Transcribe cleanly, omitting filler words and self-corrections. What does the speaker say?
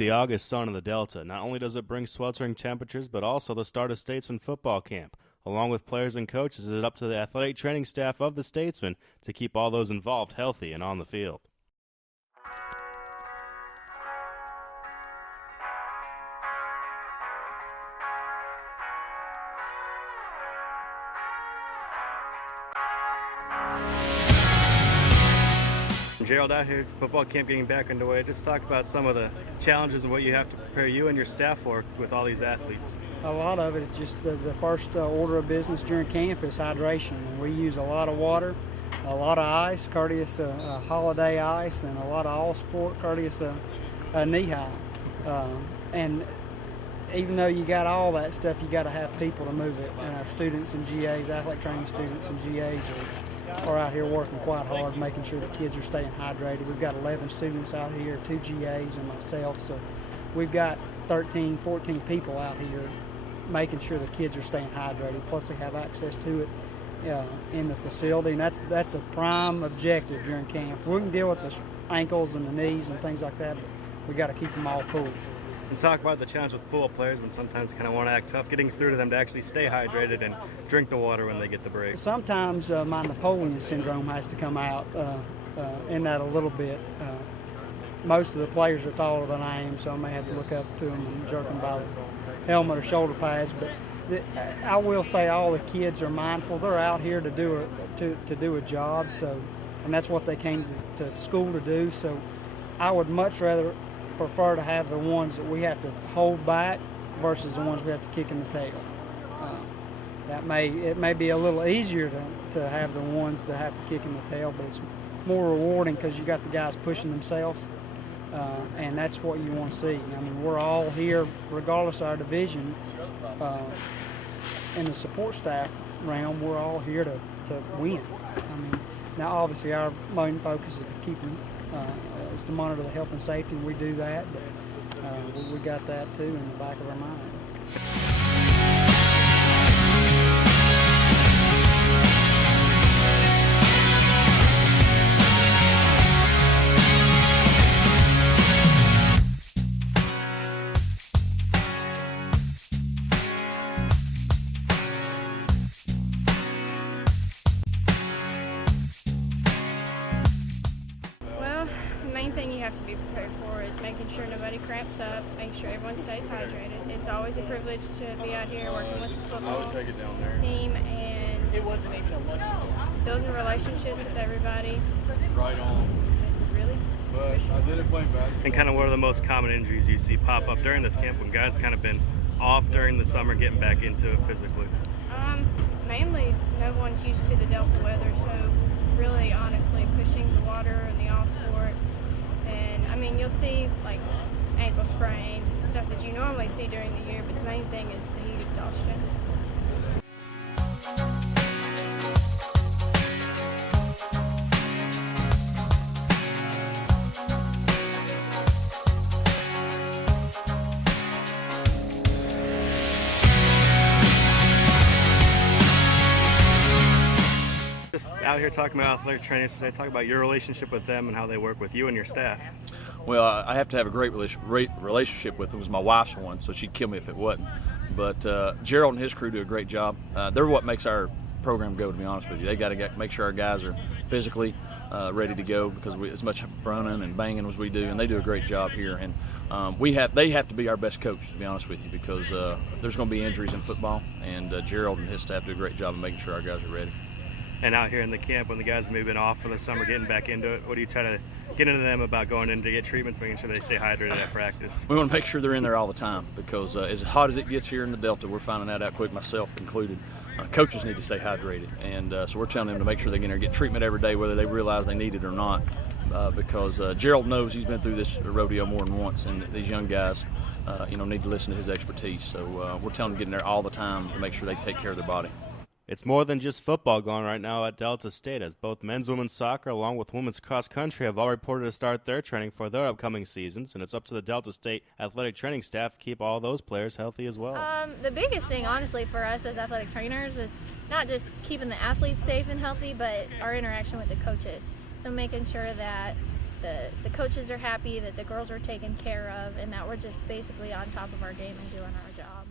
The August sun in the Delta. Not only does it bring sweltering temperatures, but also the start of Statesman football camp. Along with players and coaches, it is up to the athletic training staff of the Statesman to keep all those involved healthy and on the field. Gerald, out here, football camp getting back underway. Just talk about some of the challenges and what you have to prepare you and your staff for with all these athletes. A lot of it is just the first order of business during camp is hydration. And we use a lot of water, a lot of ice, courteous holiday ice, and a lot of all sport, courteous knee-high. And even though you got all that stuff, you got to have people to move it. And our students and GAs, athletic training students and GAs are out here working quite hard, making sure the kids are staying hydrated. We've got 11 students out here, 2 GAs and myself, so we've got 13, 14 people out here making sure the kids are staying hydrated, plus they have access to it in the facility, and that's a prime objective during camp. We can deal with the ankles and the knees and things like that, but we got to keep them all cool. And talk about the challenge with football players when sometimes they kind of want to act tough, getting through to them to actually stay hydrated and drink the water when they get the break. Sometimes my Napoleon syndrome has to come out in that a little bit. Most of the players are taller than I am, so I may have to look up to them and jerk them by the helmet or shoulder pads. But I will say all the kids are mindful. They're out here to do a job, and that's what they came to school to do. So I would much rather prefer to have the ones that we have to hold back versus the ones we have to kick in the tail. It may be a little easier to have the ones that have to kick in the tail, but it's more rewarding because you got the guys pushing themselves, and that's what you want to see. I mean, we're all here, regardless of our division, in the support staff realm, we're all here to win. I mean, now obviously our main focus is to keep them is to monitor the health and safety, and we do that, but we got that too in the back of our mind. The main thing you have to be prepared for is making sure nobody cramps up, making sure everyone stays hydrated. It's always a privilege to be out here working with the football team and building relationships with everybody. Right on. Just really. But I did it playing basketball. And kind of what are the most common injuries you see pop up during this camp when guys kind of been off during the summer, getting back into it physically? Mainly, no one's used to the Delta weather, so really, honestly, pushing the water and the all sport. And I mean, you'll see like ankle sprains and stuff that you normally see during the year, but the main thing is the heat exhaustion. Just out here talking about athletic trainers today, talk about your relationship with them and how they work with you and your staff. Well, I have to have a great relationship with them. It was my wife's one, so she'd kill me if it wasn't. But Gerald and his crew do a great job. They're what makes our program go, to be honest with you. They got to make sure our guys are physically ready to go, because as much running and banging as we do, and they do a great job here. And they have to be our best coach, to be honest with you, because there's going to be injuries in football, and Gerald and his staff do a great job of making sure our guys are ready. And out here in the camp, when the guys have maybe been off for the summer, getting back into it, what do you try to get into them about going in to get treatments, making sure they stay hydrated at practice? We want to make sure they're in there all the time, because as hot as it gets here in the Delta, we're finding that out quick, myself included. Coaches need to stay hydrated, and so we're telling them to make sure they get in there and get treatment every day, whether they realize they need it or not, because Gerald knows he's been through this rodeo more than once, and these young guys need to listen to his expertise. So we're telling them to get in there all the time to make sure they take care of their body. It's more than just football going right now at Delta State, as both men's and women's soccer, along with women's cross country, have all reported to start their training for their upcoming seasons, and it's up to the Delta State athletic training staff to keep all those players healthy as well. The biggest thing, honestly, for us as athletic trainers is not just keeping the athletes safe and healthy, but our interaction with the coaches. So making sure that the coaches are happy, that the girls are taken care of, and that we're just basically on top of our game and doing our job.